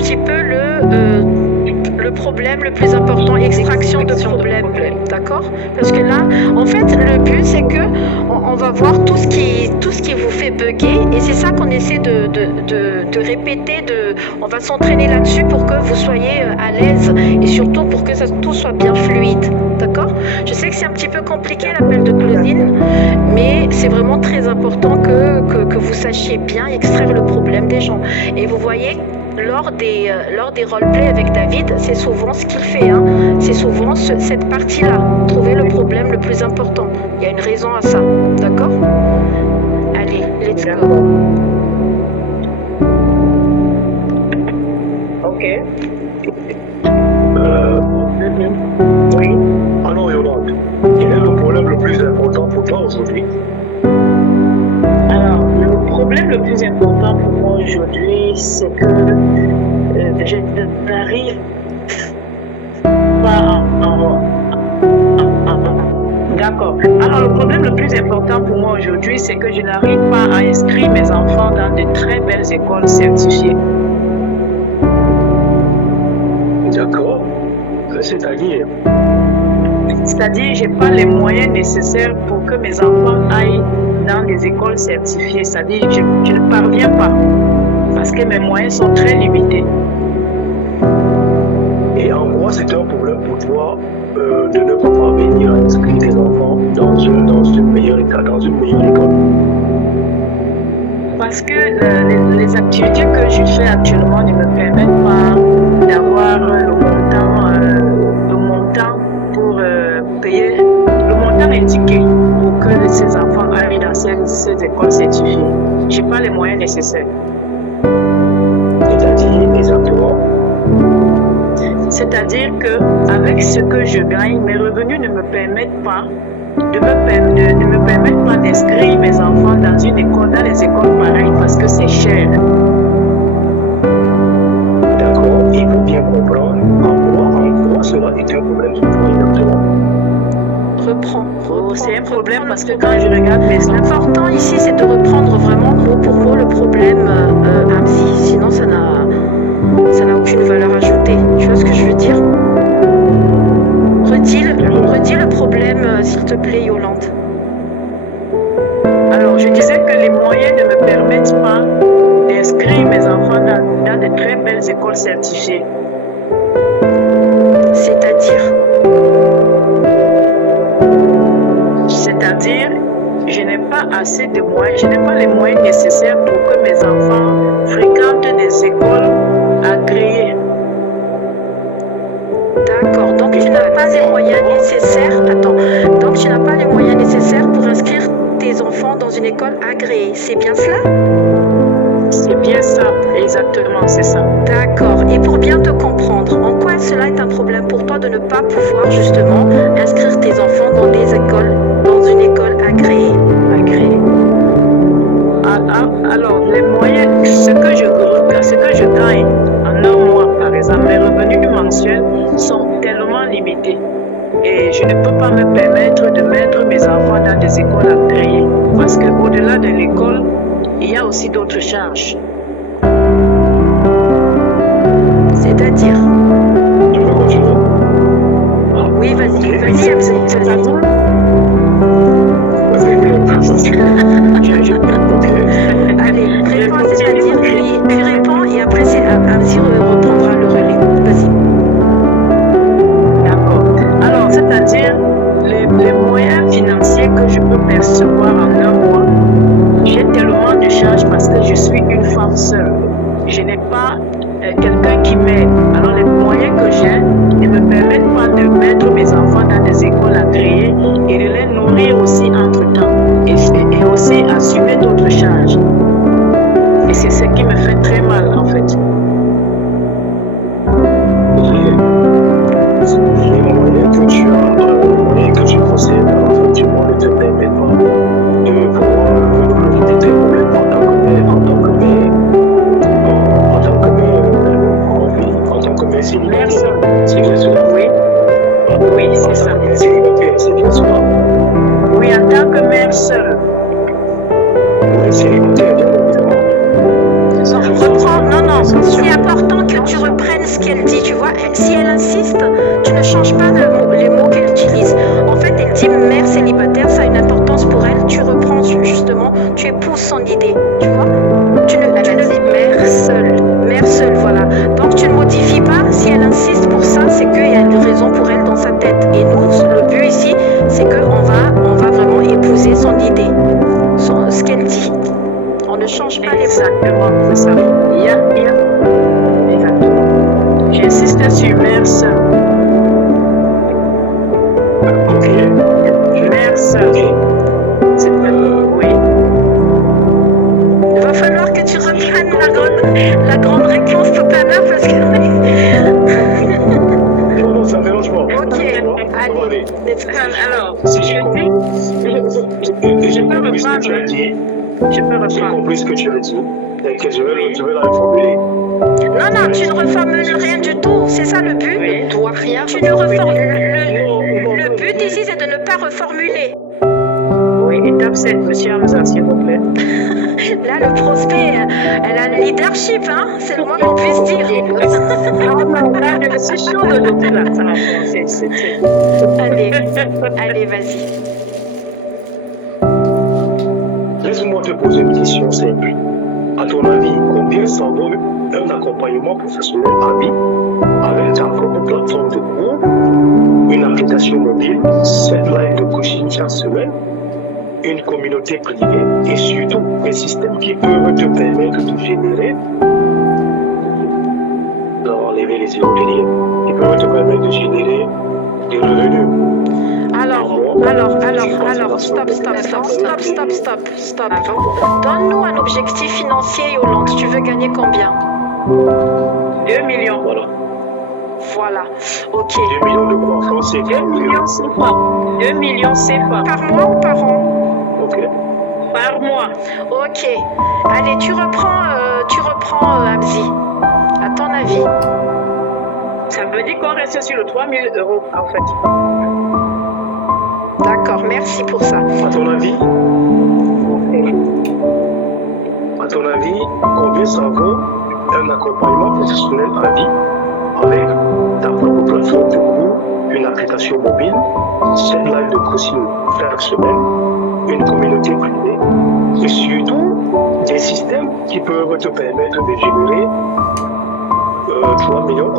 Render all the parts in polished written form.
petit peu le problème le plus important, extraction de problème, d'accord? Parce que là, en fait, le but c'est que on va voir tout ce qui vous fait bugger, et c'est ça qu'on essaie de répéter, on va s'entraîner là-dessus pour que vous soyez à l'aise et surtout pour que tout soit bien fluide, d'accord? Je sais que c'est un petit peu compliqué l'appel de Claudine, mais c'est vraiment très important que vous sachiez bien extraire le problème des gens. Et vous voyez, lors des roleplays avec David, c'est souvent ce qu'il fait, hein. C'est souvent cette partie-là, trouver le problème le plus important. Il y a une raison à ça, d'accord? Allez, let's go. Ok. Oui. Alors Yolande, quel est le problème le plus important pour toi aujourd'hui? Alors, le problème le plus important pour moi aujourd'hui, c'est que je n'arrive pas D'accord. Alors, le problème le plus important pour moi aujourd'hui, c'est que je n'arrive pas à inscrire mes enfants dans de très belles écoles certifiées. D'accord. C'est-à-dire? C'est-à-dire, je n'ai pas les moyens nécessaires pour que mes enfants aillent dans des écoles certifiées. C'est-à-dire, je ne parviens pas parce que mes moyens sont très limités. Et en quoi c'est un problème pour toi de ne pas parvenir à inscrire tes enfants dans une meilleure école? Parce que les activités que je fais actuellement ne me permettent pas d'avoir le montant pour payer, le montant indiqué pour que ces enfants aillent dans ces écoles certifiées. Je n'ai pas les moyens nécessaires. C'est-à-dire exactement? C'est-à-dire qu'avec ce que je gagne, mes revenus ne me permettent pas ne me permettent pas d'inscrire mes enfants dans les écoles pareilles parce que c'est cher. D'accord, il faut bien comprendre en quoi cela est un problème pour toi exactement. Reprends. C'est un problème parce que quand je regarde mes enfants... L'important ici, c'est de reprendre vraiment mot pour mot le problème Hamzi. Sinon, ça n'a aucune valeur ajoutée. Tu vois ce que je veux dire? Redis le problème, s'il te plaît, Yolande. Alors, je disais que les moyens ne me permettent pas d'inscrire mes enfants dans de très belles écoles certifiées. C'est-à-dire, je n'ai pas assez de moyens, je n'ai pas les moyens nécessaires pour que mes enfants fréquentent des écoles agréées. D'accord, donc tu n'as pas les moyens nécessaires. Attends, donc tu n'as pas les moyens nécessaires pour inscrire tes enfants dans une école agréée. C'est bien cela? C'est bien ça, exactement, c'est ça. D'accord, et pour bien te comprendre, en quoi cela est un problème pour toi de ne pas pouvoir justement inscrire tes enfants dans une école agréée? Alors, les moyens, ce que je gagne en un mois, par exemple, mes revenus mensuels sont tellement limités. Et je ne peux pas me permettre de mettre mes enfants dans des écoles agréées. Parce qu'au-delà de l'école, il y a aussi d'autres charges. C'est-à-dire? Tu peux continuer? Oui, vas-y, vas-y. Allez, réponds, c'est-à-dire, puis réponds, et après, Hamzi reprendra le relais. Vas-y. D'accord. Alors, c'est-à-dire, les moyens financiers que je peux percevoir en un mois, j'ai tellement de charges parce que je suis une femme seule. Je n'ai pas quelqu'un qui m'aide. Alors, les moyens que j'ai ne me permettent pas de mettre mes enfants dans des écoles agréées et de les nourrir aussi entre-temps. Et aussi assumer d'autres charges. Et c'est ce qui me fait très mal, en fait. Les moyens que tu possèdes, en fait, tu ne te permettent pas de pouvoir régler tes problèmes en tant que mère, en tant que mère célibataire. C'est bien cela? Oui. Oui, c'est ça. C'est bien cela? Oui, en tant que mère seule. Oui, célibataire, bien évidemment. J'étais sur mer seule. Ok. Mer seule. C'était... Oui. Il va falloir que tu reprennes la grande réponse tout à l'heure parce que... Non, ça mélange pas. Ok, allez. Alors, Si j'ai compris, je peux ce que tu as reprendre. dit, Je peux j'ai reprendre. compris ce que tu as dit, et que je vais la reformuler. Non, tu ne reformules rien du tout. C'est ça le but. Oui. Tu dois rien. Tu ne reformules. Le but ici, c'est de ne pas reformuler. Oui, étape 7, monsieur Hamza, s'il vous plaît. Là, le prospect, elle a le leadership, hein. C'est le moins qu'on puisse dire. Ah non, là, je suis sûre de donner la table. Allez, vas-y. Laisse-moi te poser une question simple. À ton avis, combien ça vaut un accompagnement professionnel à vie avec ta propre plateforme de cours, une application mobile, 7 lives de coaching chaque semaine, une communauté privée et surtout un système qui peuvent te permettre de générer, d'enlever les zéros derrière, qui peuvent te permettre de générer des revenus. Alors, stop. Donne-nous un objectif financier, Yolande. Tu veux gagner combien? 2 millions. Voilà. Ok. 2 millions de quoi en France, c'est 2 millions CFA. 2 millions CFA. Par mois ou par an? Ok. Par mois. Ok. Allez, tu reprends Abzi. À ton avis? Ça veut dire qu'on reste sur le 3 000 euros, en fait. D'accord, merci pour ça. À ton avis, combien ça vaut un accompagnement professionnel à vie avec ta propre plateforme de cours, une application mobile, 7 lives de coaching chaque semaine, une communauté privée et surtout des systèmes qui peuvent te permettre de générer 3 millions,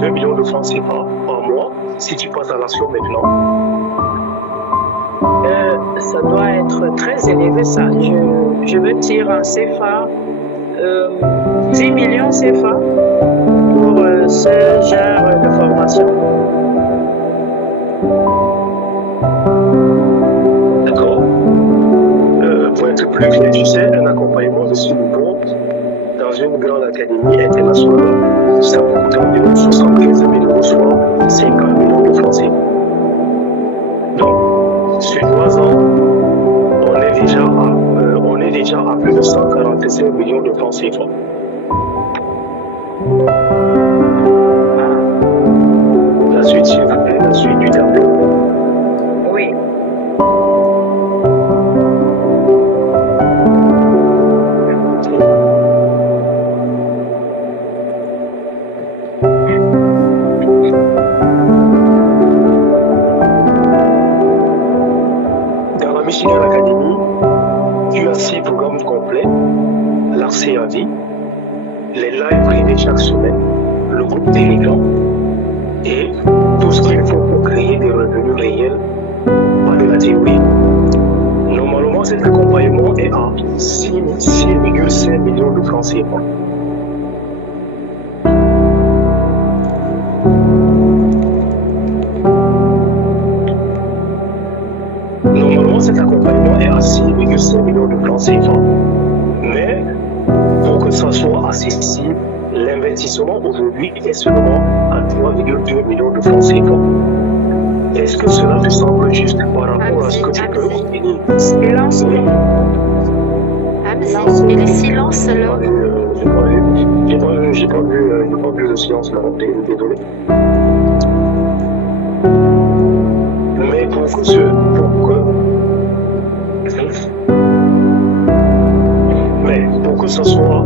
2 millions de francs CFA par mois si tu passes à l'action maintenant. Ça doit être très élevé, ça. Je veux dire en CFA, 10 millions CFA pour ce genre de formation. D'accord. Pour être plus clair, tu sais, un accompagnement de ce niveau dans une grande académie internationale, ça coûte environ 75 000 euros, soit 50 millions de francs CFA. Donc, sur 3 ans, on est déjà à plus de 145 millions de francs CFA. La suite, s'il vous plaît, la suite du tableau. Oui. Dans la mission de l'académie, tu as 6 programmes complets, l'accès à vie, les lives privés chaque semaine, le groupe Telegram et tout ce qu'il faut pour créer des revenus réels, pas de la théorie. Normalement, cet accompagnement est à 6,5 millions de francs CFA. Normalement, cet accompagnement est à 6,5 millions de francs CFA. Mais pour que ça soit accessible, l'investissement aujourd'hui est seulement à 3,2 millions de francs CFA. Est-ce que cela te semble juste par rapport à ce que tu peux obtenir? Silence. Abzi, et les silences là? J'ai pas vu le silence là, désolé. Mais pour que ça soit